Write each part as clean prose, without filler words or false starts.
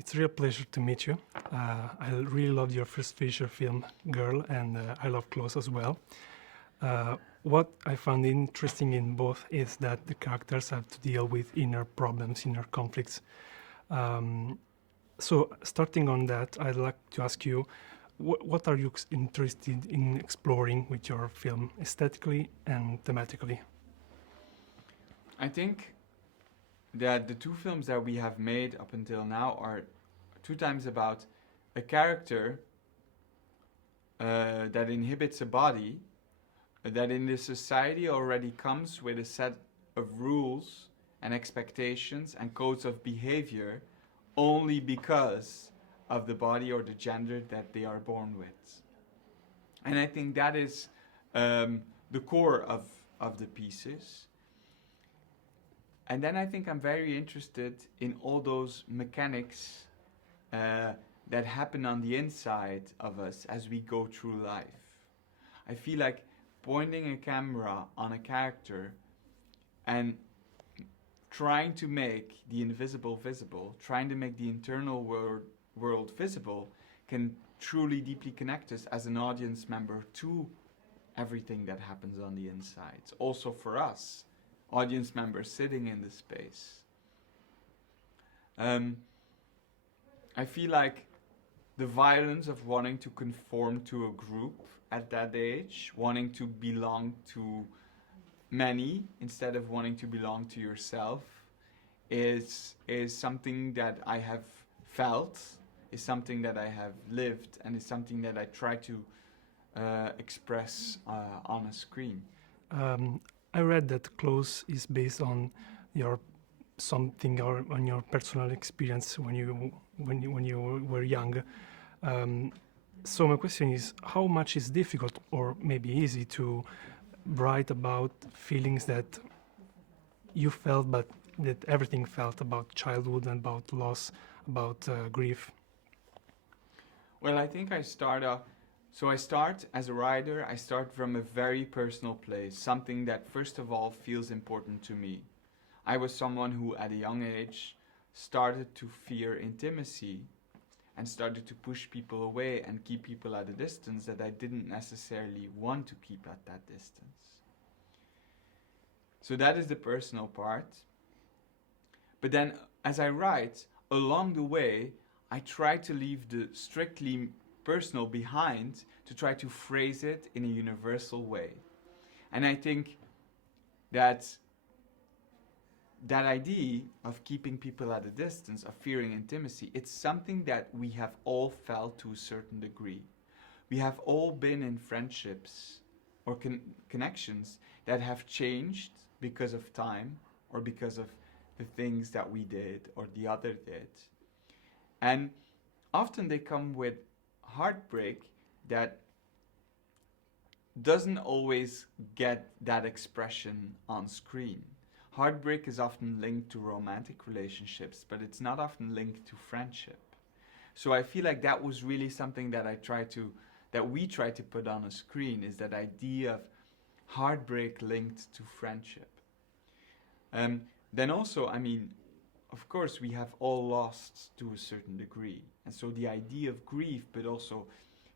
it's a real pleasure to meet you. I really loved your first feature film, Girl, and I love Close as well. What I found interesting in both is that the characters have to deal with inner problems, inner conflicts. So starting on that, I'd like to ask you, what are you interested in exploring with your film, aesthetically and thematically? I think that the two films that we have made up until now are two times about a character that inhibits a body that in this society already comes with a set of rules and expectations and codes of behavior only because of the body or the gender that they are born with. And I think that is the core of the pieces. And then I think I'm very interested in all those mechanics that happen on the inside of us as we go through life. I feel like pointing a camera on a character and trying to make the invisible visible, trying to make the internal world visible, can truly deeply connect us as an audience member to everything that happens on the inside. Also for us, audience members sitting in the space. I feel like the violence of wanting to conform to a group at that age, wanting to belong to many instead of wanting to belong to yourself, is something that I have felt, is something that I have lived, and is something that I try to express on a screen. I read that Close is based on your something or on your personal experience when you were young. So my question is, how much is difficult or maybe easy to write about feelings that you felt, but that everything felt about childhood and about loss, about grief? Well, I think I start as a writer, I start from a very personal place, something that first of all feels important to me. I was someone who at a young age started to fear intimacy and started to push people away and keep people at a distance that I didn't necessarily want to keep at that distance. So that is the personal part. But then as I write, along the way, I try to leave the strictly personal behind to try to phrase it in a universal way. And I think that idea of keeping people at a distance, of fearing intimacy, it's something that we have all felt to a certain degree. We have all been in friendships or connections that have changed because of time or because of the things that we did or the other did. And often they come with heartbreak that doesn't always get that expression on screen. Heartbreak is often linked to romantic relationships, but it's not often linked to friendship. So I feel like that was really something that we try to put on a screen, is that idea of heartbreak linked to friendship. Then also, I mean, of course, we have all lost to a certain degree. And so the idea of grief, but also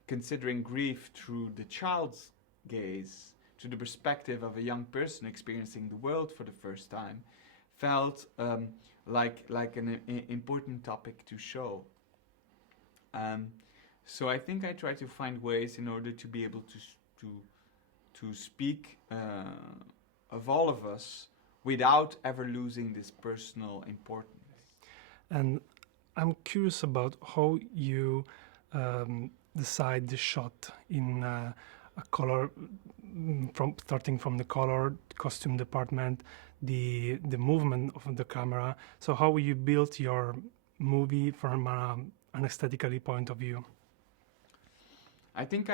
considering grief through the child's gaze, to the perspective of a young person experiencing the world for the first time, felt like an important topic to show. So I think I try to find ways in order to be able to speak of all of us without ever losing this personal importance. And I'm curious about how you decide the shot in a color, starting from the color, costume department, the movement of the camera. So how you built your movie from an aesthetically point of view? I think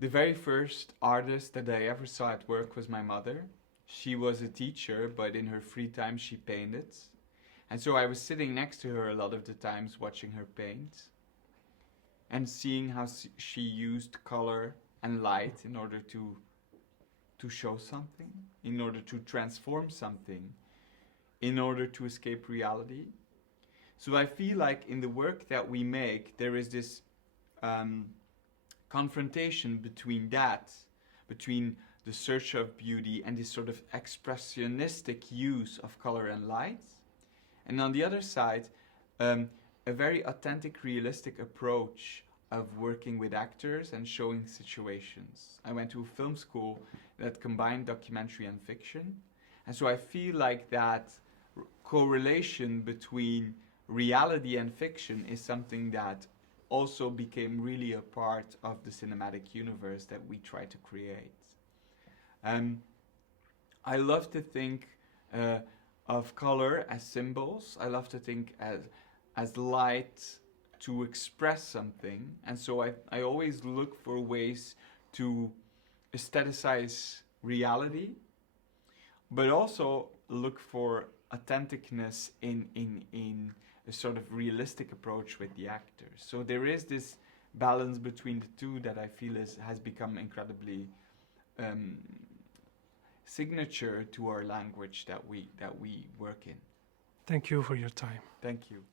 the very first artist that I ever saw at work was my mother. She was a teacher, but in her free time she painted. And so I was sitting next to her a lot of the times watching her paint and seeing how she used color and light in order to show something, in order to transform something, in order to escape reality. So I feel like in the work that we make, there is this confrontation between the search of beauty and this sort of expressionistic use of color and light. And on the other side, a very authentic, realistic approach of working with actors and showing situations. I went to a film school that combined documentary and fiction. And so I feel like that correlation between reality and fiction is something that also became really a part of the cinematic universe that we try to create. I love to think of color as symbols. I love to think as light to express something. And so I always look for ways to aestheticize reality, but also look for authenticness in a sort of realistic approach with the actors. So there is this balance between the two that I feel has become incredibly signature to our language that we work in. Thank you for your time. Thank you.